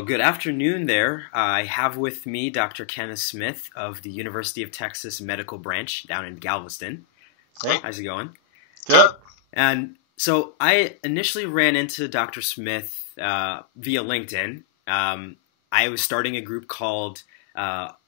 Well, good afternoon there. I have with me Dr. Kenneth Smith of the University of Texas Medical Branch down in Galveston. Hey. How's it going? Good. And so I initially ran into Dr. Smith via LinkedIn. I was starting a group called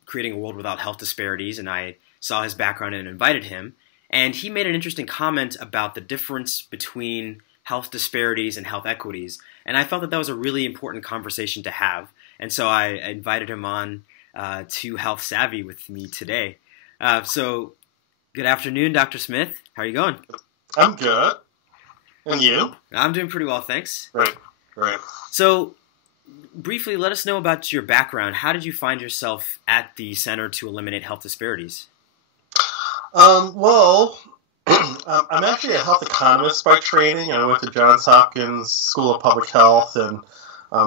Creating a World Without Health Disparities, and I saw his background and invited him. And he made an interesting comment about the difference between health disparities and health equities. And I felt that that was a really important conversation to have. And so I invited him on to HealthSavvy with me today. So good afternoon, Dr. Smith. How are you going? I'm good. And you? I'm doing pretty well, thanks. Right. So briefly, let us know about your background. How did you find yourself at the Center to Eliminate Health Disparities? Well, I'm actually a health economist by training. I went to Johns Hopkins School of Public Health and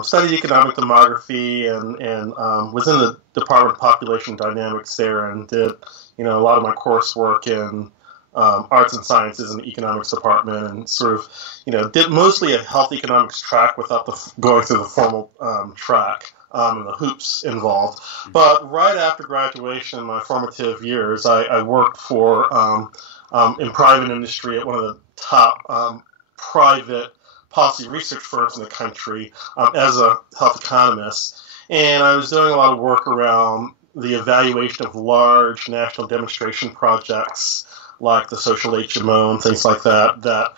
studied economic demography and was in the Department of Population Dynamics there and did, a lot of my coursework in arts and sciences in the economics department and sort of, did mostly a health economics track without going through the formal track. And the hoops involved. But right after graduation, in my formative years, I worked for in private industry at one of the top private policy research firms in the country as a health economist. And I was doing a lot of work around the evaluation of large national demonstration projects like the social HMO and things like that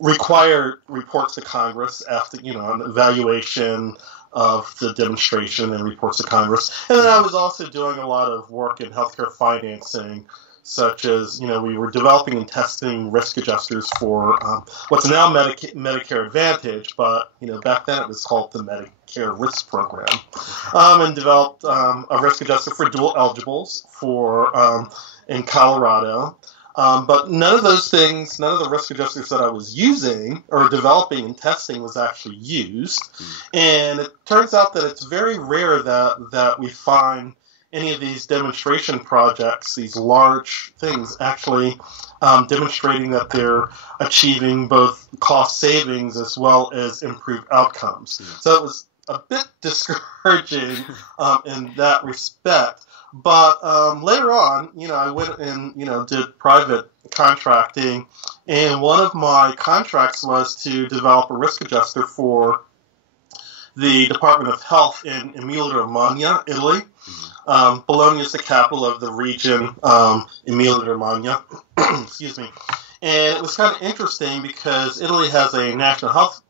required reports to Congress after, an evaluation of the demonstration and reports to Congress. And then I was also doing a lot of work in healthcare financing, such as, we were developing and testing risk adjusters for what's now Medicare Advantage, but, back then it was called the Medicare Risk Program, and developed a risk adjuster for dual eligibles in Colorado. But none of the risk adjusters that I was using or developing and testing was actually used. And it turns out that it's very rare that we find any of these demonstration projects, these large things, actually demonstrating that they're achieving both cost savings as well as improved outcomes. So it was a bit discouraging in that respect. But later on, I went and, did private contracting, and one of my contracts was to develop a risk adjuster for the Department of Health in Emilia-Romagna, Italy. Bologna is the capital of the region, Emilia-Romagna. Excuse me. And it was kind of interesting because Italy has a national health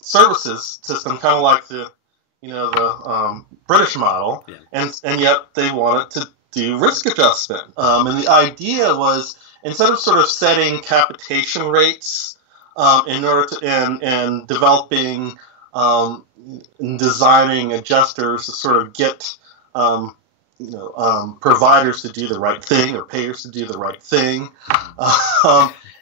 services system, kind of like the British model, and yet they wanted to do risk adjustment. And the idea was, instead of sort of setting capitation rates in order to and developing and designing adjusters to sort of get providers to do the right thing or payers to do the right thing.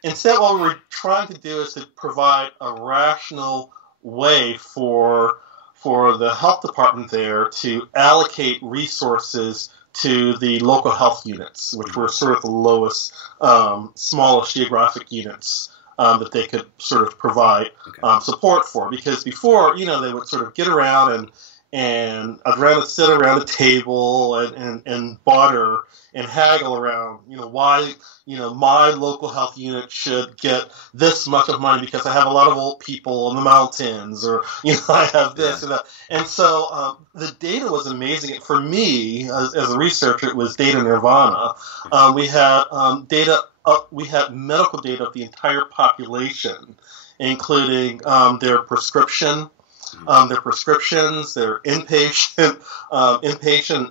Instead, what we were trying to do is to provide a rational way for the health department there to allocate resources to the local health units, which were sort of the lowest, smallest geographic units that they could sort of provide support for. Because before, they would sort of get around and I'd rather sit around a table and barter and haggle around, why, my local health unit should get this much of money because I have a lot of old people in the mountains, or, I have this or that. And so the data was amazing. For me, as a researcher, it was data nirvana. We had we had medical data of the entire population, including their prescriptions, their inpatient,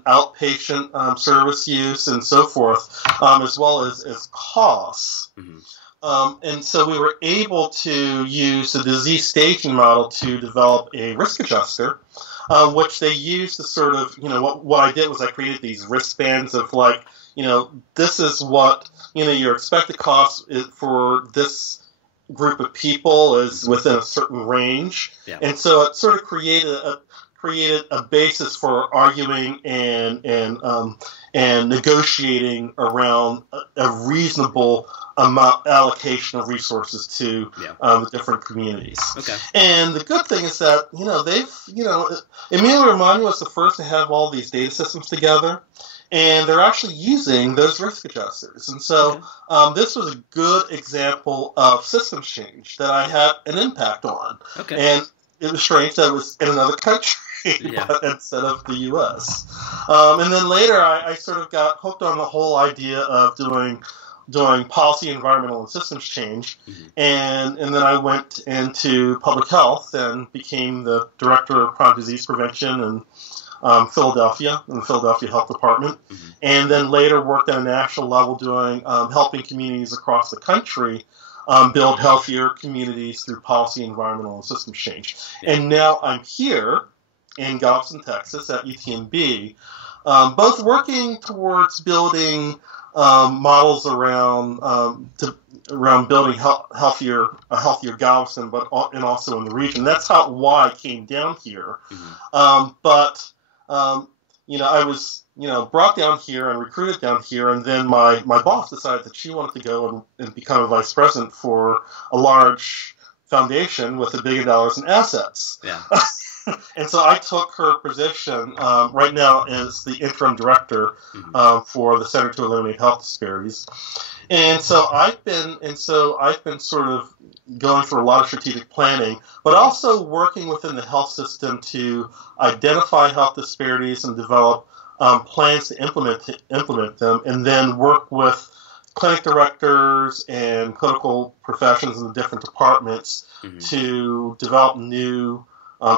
outpatient service use, and so forth, as well as costs. And so we were able to use the disease staging model to develop a risk adjuster, which they used to sort of, what I did was I created these wristbands of like, this is what, your expected cost is for this group of people is within a certain range. And so it sort of created a basis for arguing and and negotiating around a reasonable amount allocation of resources to the different communities. Okay. And the good thing is that, Emilia Romagna was the first to have all these data systems together, and they're actually using those risk adjusters. And so this was a good example of systems change that I had an impact on. Okay. And it was strange that it was in another country instead of the U.S. And then later I sort of got hooked on the whole idea of doing policy, environmental, and systems change. And then I went into public health and became the director of chronic disease prevention in Philadelphia, in the Philadelphia Health Department. And then later worked at a national level doing helping communities across the country build healthier communities through policy, environmental, and systems change. And now I'm here in Galveston, Texas at UTMB, both working towards building models around building a healthier Galveston, and also in the region. That's why I came down here. I was brought down here and recruited down here, and then my boss decided that she wanted to go and become a vice president for a large foundation with $1 billion in assets. Yeah. And so I took her position right now as the interim director for the Center to Eliminate Health Disparities. And so I've been sort of going through a lot of strategic planning, but also working within the health system to identify health disparities and develop plans to implement them, and then work with clinic directors and clinical professions in the different departments to develop new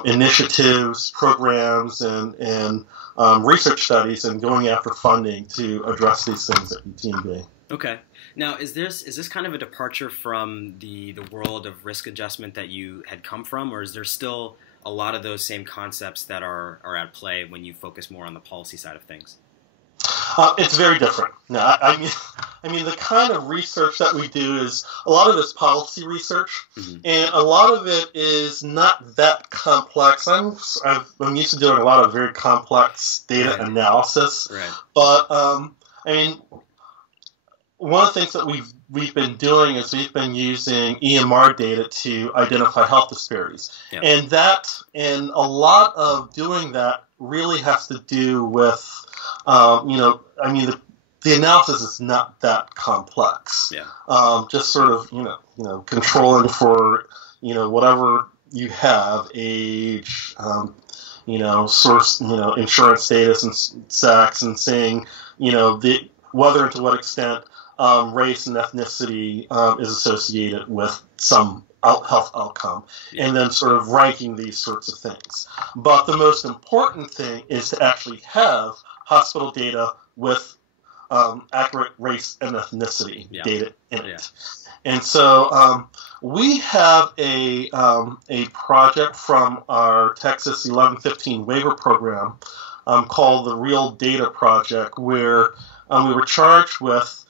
initiatives, programs, and research studies, and going after funding to address these things at UTMB. Okay. Now, is this kind of a departure from the world of risk adjustment that you had come from, or is there still a lot of those same concepts that are at play when you focus more on the policy side of things? It's very different. No, I mean, the kind of research that we do is a lot of it's policy research, and a lot of it is not that complex. I'm used to doing a lot of very complex data analysis, but one of the things that we've been doing is we've been using EMR data to identify health disparities, and a lot of doing that really has to do with the analysis is not that complex. Just sort of controlling for whatever you have, age, source, insurance status and sex, and saying whether and to what extent race and ethnicity is associated with some health outcome, and then sort of ranking these sorts of things. But the most important thing is to actually have hospital data with accurate race and ethnicity data in it. And so we have a project from our Texas 1115 waiver program called the Real Data Project, where we were charged with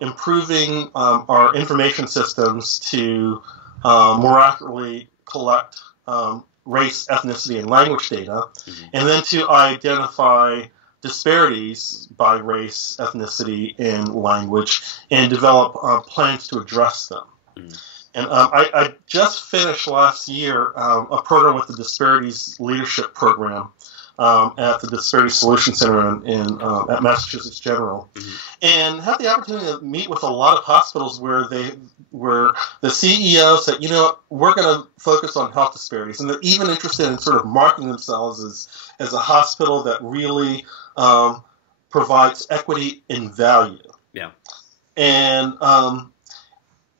improving our information systems to more accurately collect race, ethnicity, and language data, and then to identify disparities by race, ethnicity, and language, and develop plans to address them. And I just finished last year a program with the Disparities Leadership Program at the Disparity Solution Center at Massachusetts General, and had the opportunity to meet with a lot of hospitals where the CEO said, we're going to focus on health disparities, and they're even interested in sort of marketing themselves as a hospital that really provides equity in value. And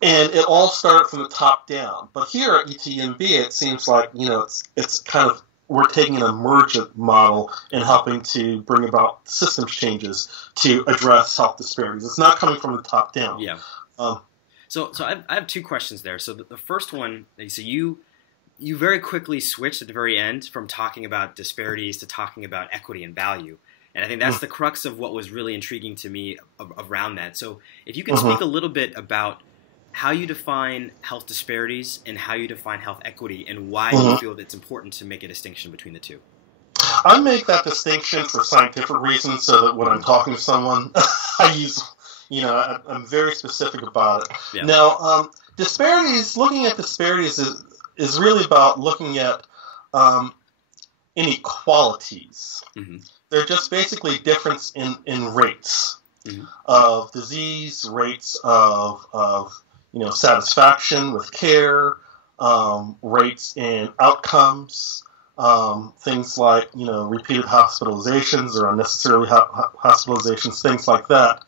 it all started from the top down. But here at UTMB, it seems like it's kind of, we're taking an emergent model and helping to bring about systems changes to address health disparities. It's not coming from the top down. So I have two questions there. So the first one, so you very quickly switched at the very end from talking about disparities to talking about equity and value. And I think that's the crux of what was really intriguing to me around that. So if you can speak a little bit about how you define health disparities and how you define health equity, and why you feel that it's important to make a distinction between the two. I make that distinction for scientific reasons, so that when I'm talking to someone, I use, I'm very specific about it. Yeah. Now, disparities. Looking at disparities is really about looking at inequalities. Mm-hmm. They're just basically difference in rates of disease, rates of satisfaction with care, rates in outcomes, things like repeated hospitalizations or unnecessary hospitalizations, things like that.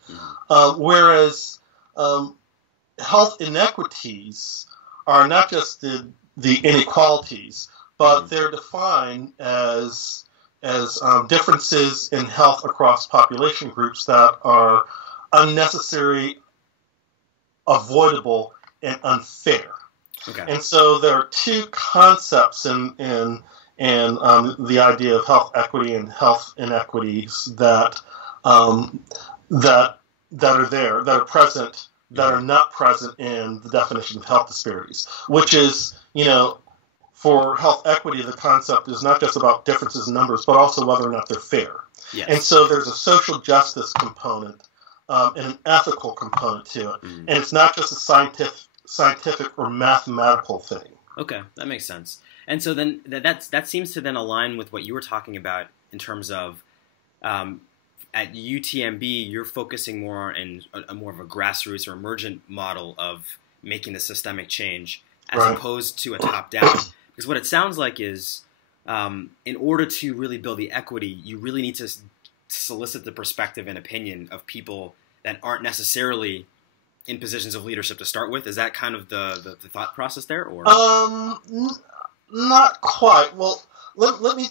Whereas health inequities are not just the inequalities, but they're defined as differences in health across population groups that are unnecessary, avoidable, and unfair. Okay. And so there are two concepts in the idea of health equity and health inequities that are there, that are present, that are not present in the definition of health disparities, which is, for health equity, the concept is not just about differences in numbers, but also whether or not they're fair. Yes. And so there's a social justice component and an ethical component to it. And it's not just a scientific or mathematical thing. Okay, that makes sense. And so then that seems to then align with what you were talking about in terms of at UTMB, you're focusing more in more of a grassroots or emergent model of making the systemic change as opposed to a top-down. Because what it sounds like is in order to really build the equity, you really need to solicit the perspective and opinion of people that aren't necessarily in positions of leadership to start with. Is that kind of the thought process there, or not quite? Well, let me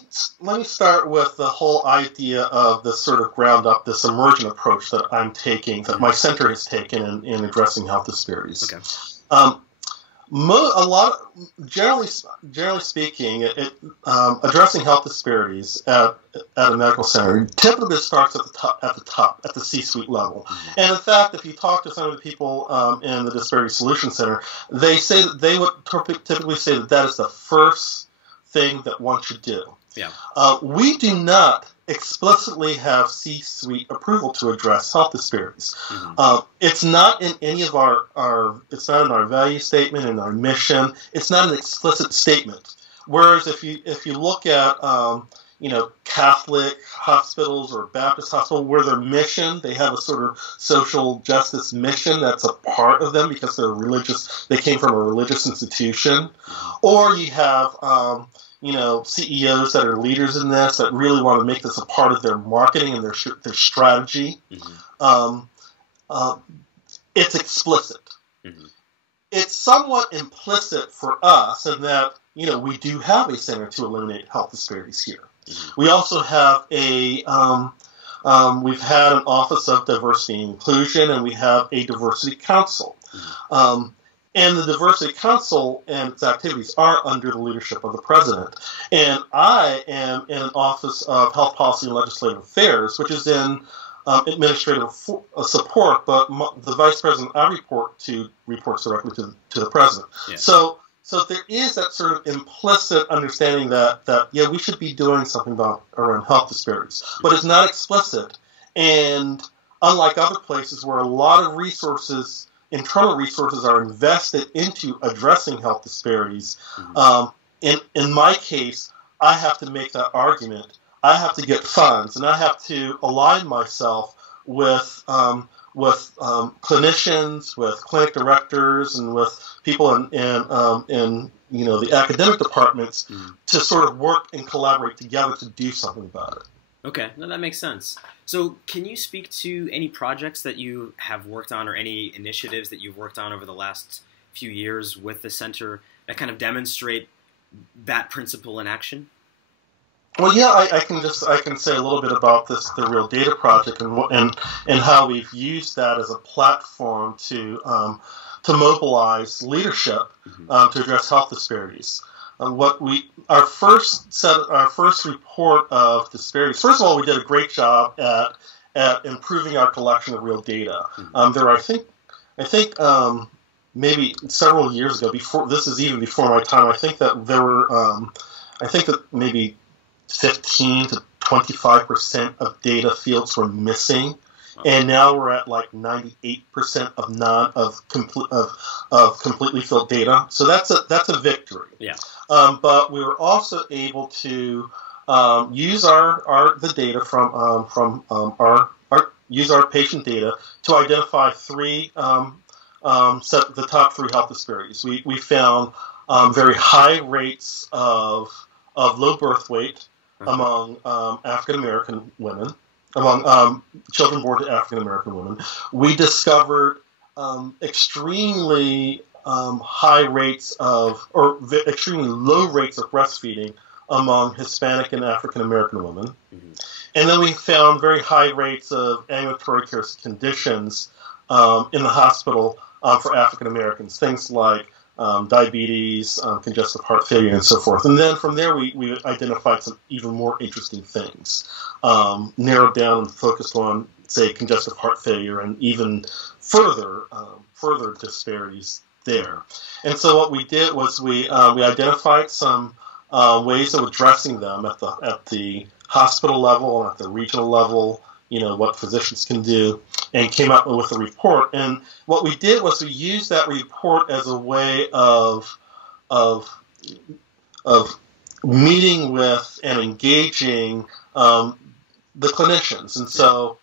start with the whole idea of this sort of ground up, this emergent approach that I'm taking, that my center has taken in addressing health disparities. Okay. Generally speaking, addressing health disparities at a medical center typically starts at the C-suite level. Mm-hmm. And in fact, if you talk to some of the people in the Disparity Solution Center, they say that they would typically say that is the first thing that one should do. Yeah. We do not explicitly have C-suite approval to address health disparities. Mm-hmm. It's not in any of it's not in our value statement, in our mission. It's not an explicit statement. Whereas if you look at Catholic hospitals or Baptist hospital, where their mission, they have a sort of social justice mission that's a part of them because they're religious. They came from a religious institution, or you have CEOs that are leaders in this that really want to make this a part of their marketing and their strategy. Mm-hmm. It's explicit. Mm-hmm. It's somewhat implicit for us in that, we do have a center to eliminate health disparities here. Mm-hmm. We also have we've had an Office of Diversity and Inclusion, and we have a Diversity Council. Mm-hmm. And the Diversity Council and its activities are under the leadership of the President. And I am in an Office of Health Policy and Legislative Affairs, which is in administrative support, but the Vice President I reports directly to the President. Yeah. So there is that sort of implicit understanding that we should be doing something around health disparities. But it's not explicit. And unlike other places where a lot of internal resources are invested into addressing health disparities. Mm-hmm. In my case, I have to make that argument. I have to get funds, and I have to align myself with clinicians, with clinic directors, and with people in the academic departments to sort of work and collaborate together to do something about it. Okay, no, that makes sense. So can you speak to any projects that you have worked on or any initiatives that you've worked on over the last few years with the center that kind of demonstrate that principle in action? Well, yeah, I can say a little bit about the Real Data Project and how we've used that as a platform to mobilize leadership to address health disparities. Our first report of disparities. First of all, we did a great job at improving our collection of real data. There were, I think, maybe several years ago. This is even before my time. I think that there were, maybe 15 to 25% of data fields were missing, and now we're at like 98% of completely filled data. So that's a victory. Yeah. But we were also able to use the data from our patient data to identify the top three health disparities. We found very high rates of low birth weight among African American women, among children born to African American women. We discovered extremely high rates extremely low rates of breastfeeding among Hispanic and African American women. Mm-hmm. And then we found very high rates of ambulatory care conditions in the hospital for African Americans, things like diabetes, congestive heart failure, and so forth. And then from there, we identified some even more interesting things, narrowed down and focused on, say, congestive heart failure, and even further disparities there. And so what we did was we identified some ways of addressing them at the hospital level and at the regional level, what physicians can do, and came up with a report. And what we did was we used that report as a way of meeting with and engaging the clinicians. And so,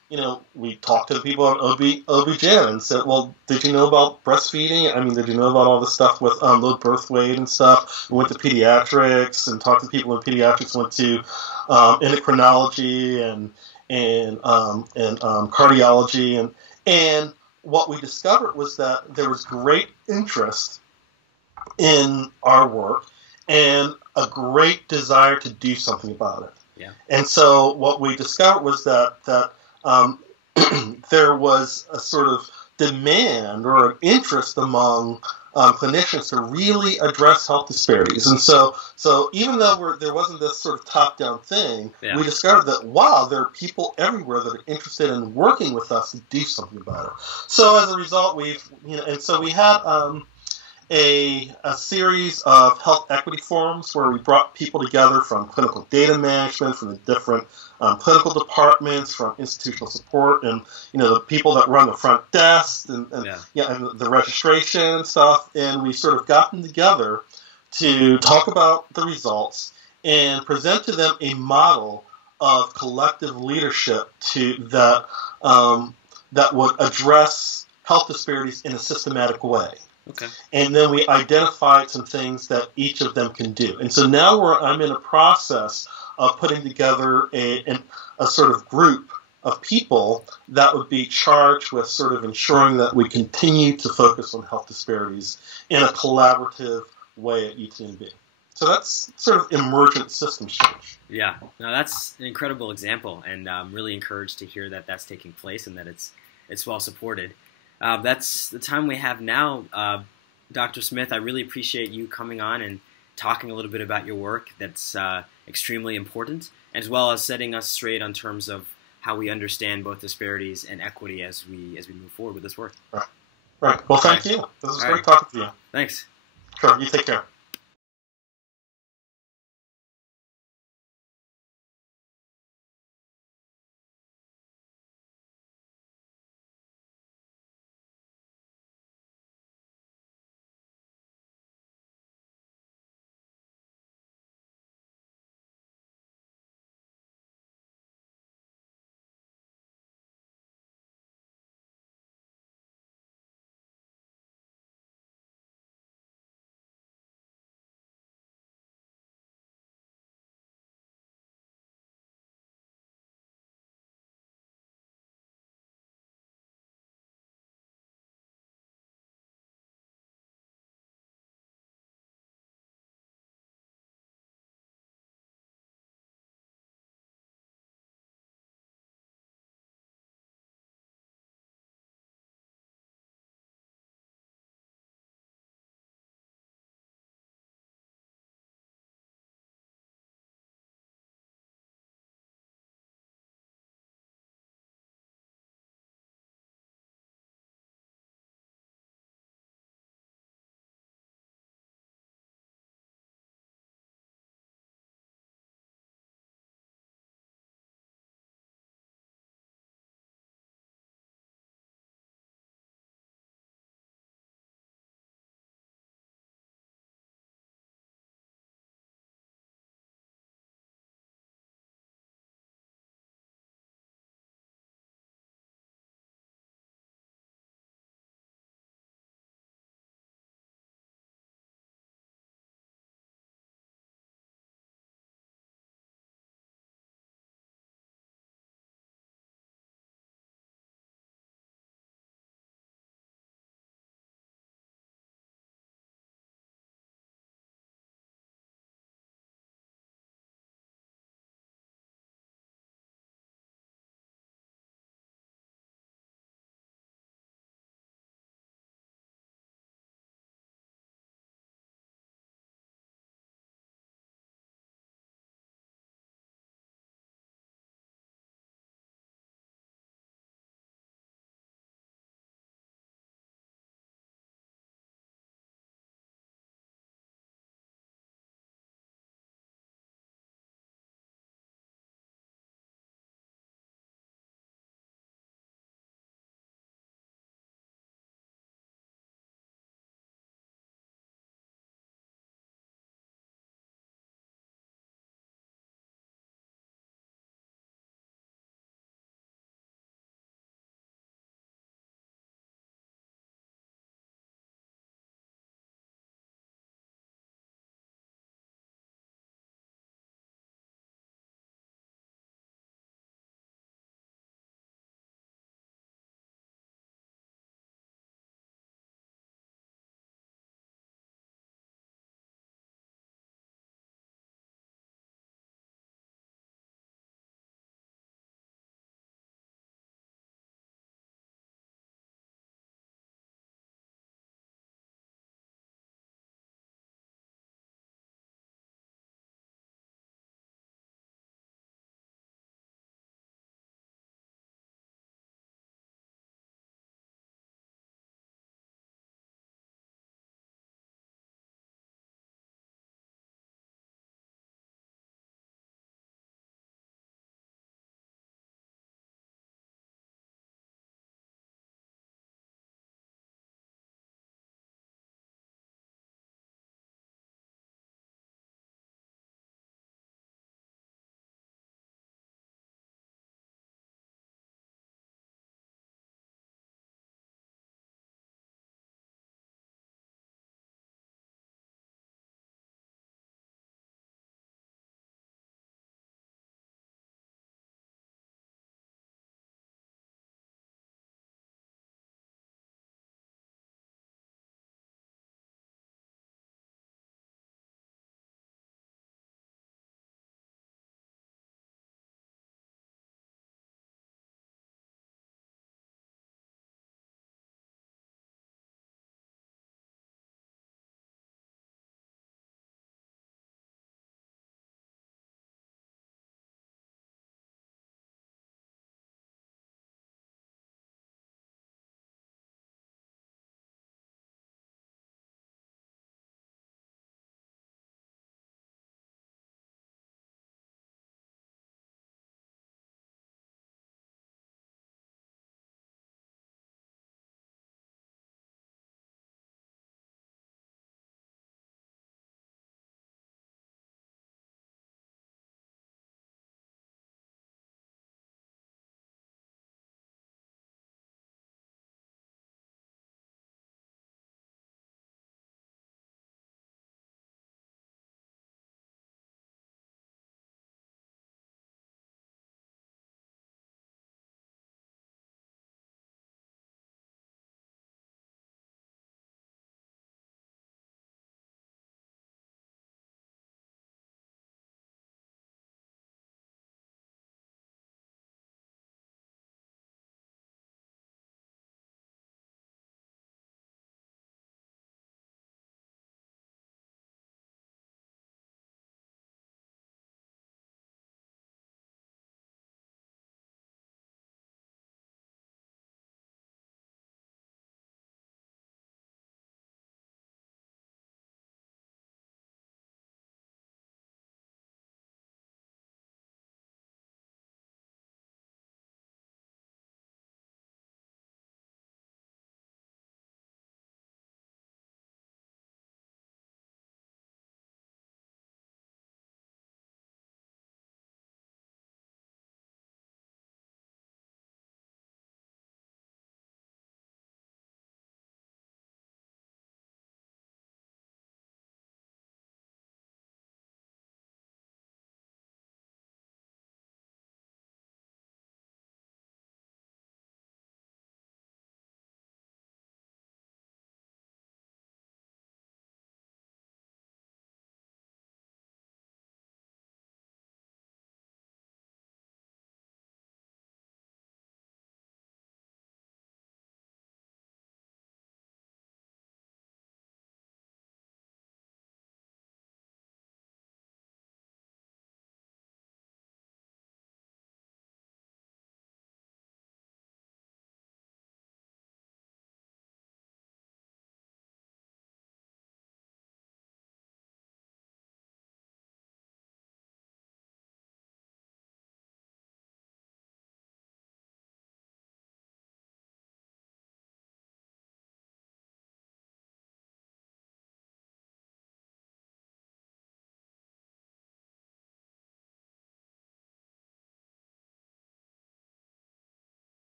we talked to the people on OB-GYN and said, well, did you know about breastfeeding? I mean, did you know about all the stuff with low birth weight and stuff? We went to pediatrics and talked to people in pediatrics, went to endocrinology and cardiology. And what we discovered was that there was great interest in our work and a great desire to do something about it. Yeah. And so what we discovered was that there was a sort of demand or an interest among clinicians to really address health disparities. And so even though there wasn't this sort of top-down thing, we discovered that, wow, there are people everywhere that are interested in working with us to do something about it. So as a result, we had a series of health equity forums where we brought people together from clinical data management, from the different clinical departments, from institutional support, and the people that run the front desk and the registration and stuff. And we sort of got them together to talk about the results and present to them a model of collective leadership that would address health disparities in a systematic way. Okay. And then we identified some things that each of them can do. And so now I'm in a process of putting together a sort of group of people that would be charged with sort of ensuring that we continue to focus on health disparities in a collaborative way at UTMB. So that's sort of emergent systems change. Yeah, no, that's an incredible example, and I'm really encouraged to hear that that's taking place and that it's well supported. That's the time we have now. Dr. Smith, I really appreciate you coming on and talking a little bit about your work. That's extremely important, as well as setting us straight on terms of how we understand both disparities and equity as we move forward with this work. Right. Well, thank you. This was great talking to you. Thanks. Sure. You take care.